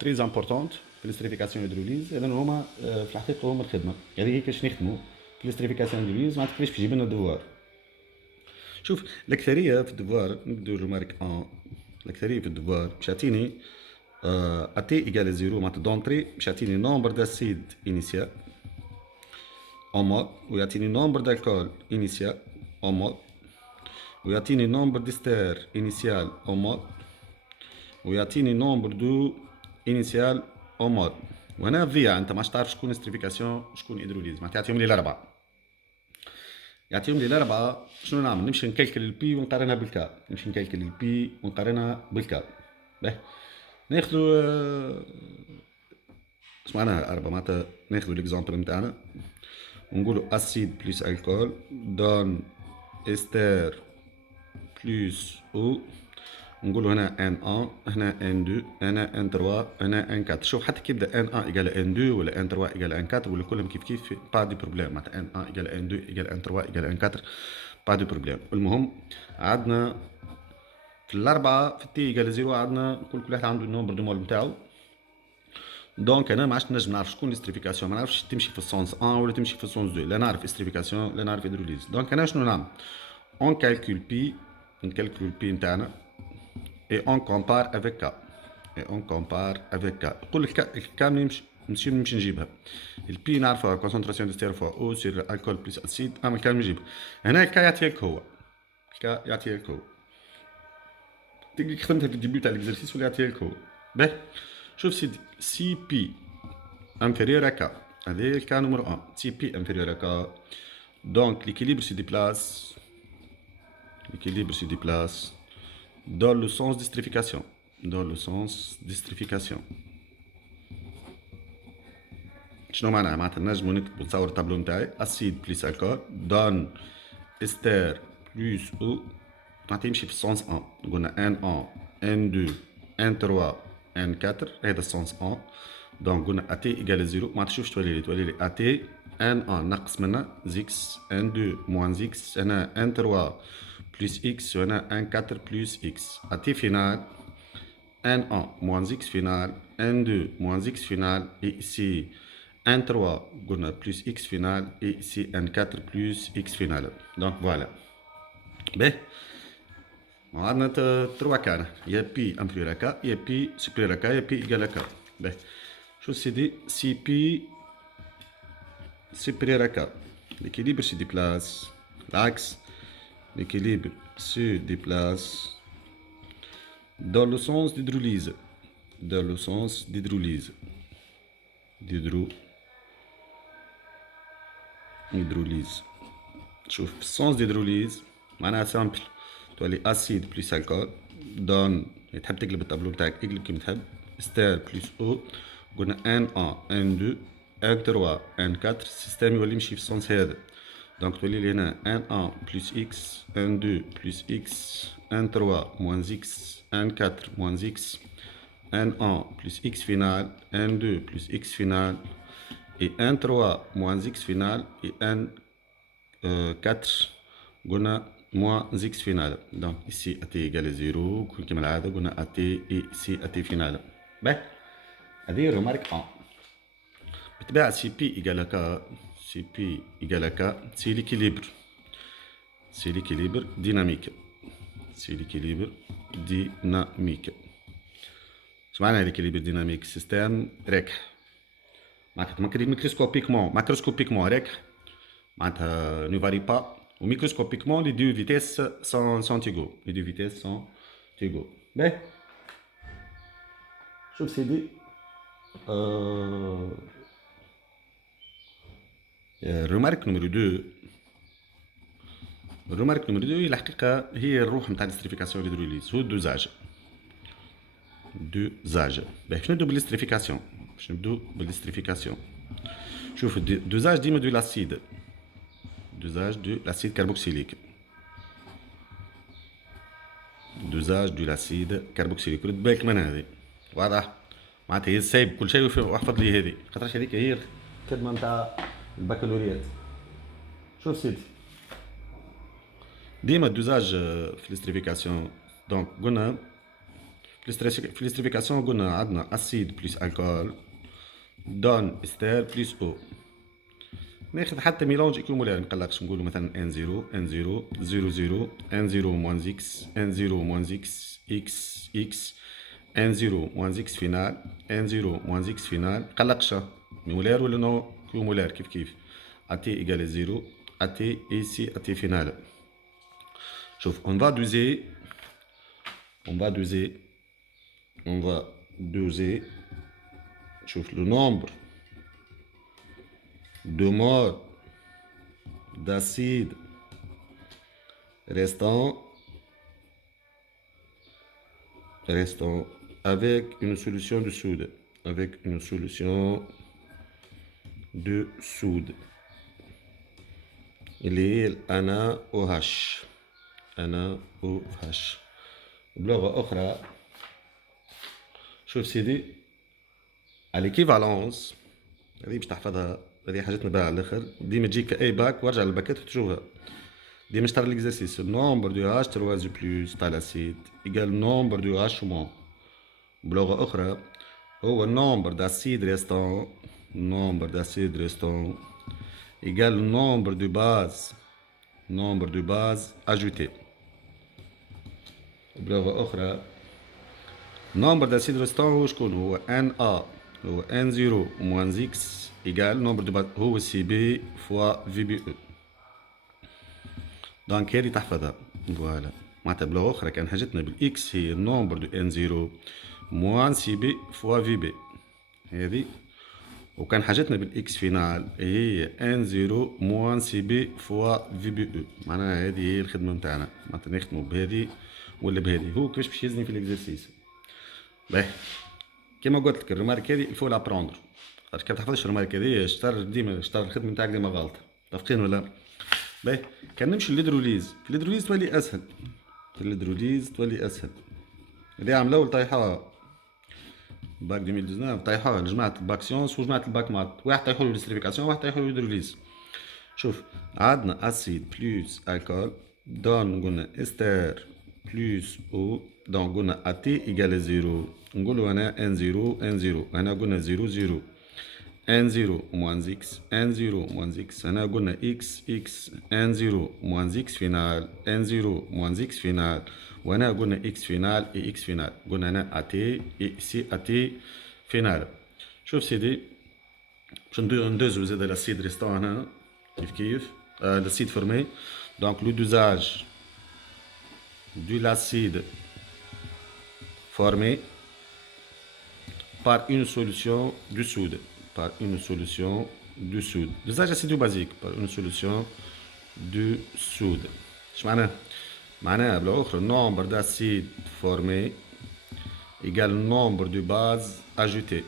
تري امبورطونت في الاستريفيكاسيون هيدروليز، هذا هما في الحقيقه هما الخدمه. هذه هي كيفاش نخدموا في الاستريفيكاسيون هيدروليز، ما كيفاش تجيب لنا الدوار. شوف الاكثريه في الدوار نبداو رومارك الاكثريه في الدوار باش يعطيني ا تي ايكال زيرو معناتها دونتري، باش يعطيني نومبر داسيد انيسيال اون مول، ويعطيني نومبر دالكول انيسيال اون مول، ويعطيني نومبر ديستير انيسيال اون مول، ويعطيني نومبر دو انيسيال اون مول. وهنا فيا انت ما تعرف شكون استريفيكاسيون شكون هيدروليز، معناتها يعطيهم لي الاربعه. يعطيهم لي الاربعه، شنو نعمل؟ نمشي نكلكل البي ونقارنها بالكا، نمشي نكلكل البي ونقارنها بالكا. باهي ناخذوا اش معناها اربعه، معناتها ناخذوا ليكزامبل نتاعنا ونقولوا اسيد بلس الكول دون استر بلس او، نقولوا هنا ان 1 هنا ان 2 هنا ان 3 هنا ان 4. شوف حتى كي يبدا ان 1 ايكال ان 2 ولا ان 3 ايكال ان 4 ولا كلهم كيف كيف با دي بروبليم، معناتها ان 1 ايكال ان 2 ايكال ان 3 ايكال ان 4 با دي بروبليم. المهم عندنا في الاربعه في التي ايكال زيرو عندنا كل واحد عنده النومبر دو مول نتاعو. دونك انا ما عادش نجم نعرف شكون الاستريفيكاسيون، ما نعرفش تمشي في السونس 1 ولا تمشي في السونس 2، لا نعرف استريفيكاسيون لا نعرف هيدروليز. دونك انا شنو نعمل؟ اون كالكول بي، نكالكول البي نتاعنا et on compare avec K. Et on compare avec K. يقول لك الكا نمشي نجيبها. البي نعرفها كونسنتراسيون دو ستير فوا او سير الكول بلس اسيد، اما الكا نجيبها. هنا الكا يعطيها لك هو. الكا يعطيها لك هو. تلقى خدمتها في الديبي تاع ليكزرسيس ولا يعطيها لك هو. باهي شوف سيدي، سي بي انفيريور ا كا، هذا الكا نمرو 1. سي بي انفيريور ا كا، دونك ليكيليبر سي ديبلاس، l'équilibre se déplace dans le sens d'estrification. Dans le sens d'estrification. شنو معناها؟ معناتها نجمو نكتبو نصور الطابلو نتاعي اسيد بليس الكول دون استر بلوس او، معناتها يمشي في السونس 1. قلنا ان 1 ان 2 ان 3 ان 4، هذا السونس 1. دونك قلنا اتي ايكال زيرو، معناتها شوف تولي لي اتي ان 1 نقص منها زيكس، ان 2 موان زيكس، هنا ان 3 plus x هنا ان 4 plus x. اتي فينال ان 1 moins x فينال، ان 2 moins x فينال، et ici ان 3 قلنا plus x فينال، et ici ان 4 plus x فينال. donc voilà. باهي عندنا 3 كان، يا بي انفيريور كا، يا بي سوبيريور كا، يا بي ايكال كا. باهي شو سيدي، سي بي سوبيريور كا، l'équilibre se déplace l'axe, l'équilibre se déplace dans le sens d'hydrolyse. Dans le sens d'hydrolyse. Hydrolyse. شوف في السونس ديدروليز معناها سامبل، تولي اسيد بلس الكول دون، تحب تقلب الطابلو نتاعك اقلب كيما تحب، ستار بلس او، قلنا ان 1 ان 2 ان 3 ان 4، السيستم يولي يمشي في السونس هذا. دونك تولي لي هنا ان 1 بلس اكس، ان 2 بلس اكس، ان 3 موان اكس، ان 4 موان اكس، ان 1 plus x final, n 2 plus x final, et n 3 moins x final, et n 4 قلنا moins x final. donc ici at égale 0 كما العادة قلنا at et ici at final. باهي هذه remarque 1. بالطبيعة سي بي إيكال كا، سي بي إيكال كا، سي l'équilibre، سي l'équilibre dynamique، سي l'équilibre dynamique. اش معناها ليكيليبر ديناميك؟ سيستم راكح، معناتها ماكروسكوبيكمون راكح، معناتها نو فاري با، وميكروسكوبيكمون لي دو فيتيس سون تيغو، لي دو فيتيس سون تيغو. باهي شوف سيدي، الرومارك نمرو 2، الرومارك نمرو 2 الحقيقة هي الروح نتاع الاستريفيكاسيون ليدروليز، هو الدوزاج. دوزاج. باهي باش نبدو بالاستريفيكاسيون، باش نبدو بالاستريفيكاسيون. شوف الدوزاج ديما دو لاسيد، dosage de l'acide carboxylique. dosage de l'acide carboxylique. رد بالك من هذه، واضح؟ معناتها هي سايب كل شيء واحفظ لي هذه، خاطرش هذيك هي الخدمة نتاع البكالوريات. شوف سيدي، ديما الدوزاج في الاستريفيكاسيون، دونك قلنا في الاستريفيكاسيون قلنا عندنا اسيد بلس الكول دون استر بلس او. ناخذ حتى ميلونج ايكومولار، نقلقش نقولوا مثلا ان 0 ان 0 0 0 ان 0 موان اكس ان 0 موان اكس اكس اكس ان 0 موان اكس فينال ان 0 موان اكس فينال. نقلقش مولار ولا نو كيومولار كيف كيف. اتي ايكال 0 اتي ايسي اتي فينال. شوف on va doser on va doser on va doser. شوف le nombre de moles d'acide restant avec une solution de soude, avec une solution de soude اللي هي NaOH. NaOH بلغة أخرى. شوف سيدي على l'équivalence هذه باش تحفظها، هذه حاجتنا بها على الاخر، ديما تجيك في اي باك وارجع للباكات وتشوفها. ديما اشتغل ليكزارسيس النومبر دو H 3 جو بلوس تاع لاسيد ايكال نومبر دو H موان. بلغة أخرى هو النومبر داسيد ريستون، نومبر داسيد ريستون ايكال نومبر دو باز اجوتي. بلغة أخرى نومبر داسيد ريستون هو شكون؟ هو ان ا، هو ان 0 موان اكس ايكال نومبر دو باز هو سي بي فوا في بي او. دونك هذه تحفظها فوالا. معناتها بلغة أخرى كان حاجتنا بالإكس هي النومبر دو ان 0 موان سي بي فوا في بي هذه، وكان حاجتنا بالإكس فينال هي ان 0 موان سي بي فوا في بي او. معناها هذه هي الخدمة نتاعنا، معناتها نخدمو بهذه ولا بهذه. هو كيفاش باش يزني في الإكزرسيس. باهي كيما قلت لك الرمارك هذه الفو لابروندر، خاطر كي تحفظش الرمارك هذه اشتر ديما اشتر الخدمة نتاعك ديما غلط. متفقين ولا؟ باهي كان نمشي للهيدروليز، في الهيدروليز تولي اسهل، في الهيدروليز تولي اسهل. هذه عام الاول طايحوها باك 2019 طايحوها جماعة الباك سيونس وجماعة الباك مات، واحد طايحوا له الاستريفيكاسيون واحد طايحوا له الهيدروليز. شوف عندنا اسيد بلوس الكول دون قلنا استر بلوس او، دونك قلنا اتي ايكال 0. نقولوا انا ان 0 ان 0 هنا قلنا 0 0 ان 0 موان اكس ان 0 موان اكس هنا قلنا اكس اكس ان 0 موان اكس فينال ان 0 موان اكس فينال، وهنا قلنا اكس فينال اي اكس فينال، قلنا هنا اتي اي سي اتي فينال. شوف سيدي باش ندوزو زاد لاسيد ريستون هنا كيف كيف لاسيد فورمي. دونك لو دوزاج دو l'acide formé par une solution de soude, par une solution de soude. Dosage acido-basique par une solution de soude. ايش معناه؟ معناها بالأخرى nombre d'acide formé égale nombre de bases ajoutées.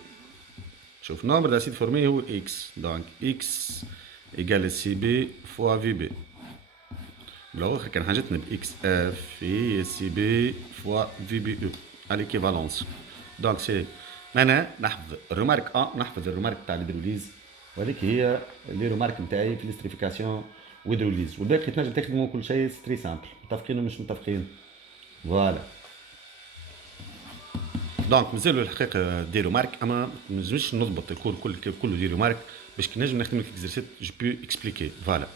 شوف nombre d'acide formé هو x، donc x égale cb fois vb. بالأخرى كان حاجتنا ب xf هي cb fois vbe à l'équivalence. donc c'est معناها نحفظ الرومارك نحفظ الرومارك تاع الهيدروليز، وهذيك هي لي رومارك نتاعي في الاستريفيكاسيون وهيدروليز، والباقي تنجم تخدموا كل شيء ستري سامبل. متفقين ولا مش متفقين؟ فوالا. دونك مازالوا الحقيقه ديروا مارك، اما ما نجمش نضبط الكور كله ديروا مارك باش كي نجم نخدم لك اكزرسيت جو بو اكسبليكي. فوالا.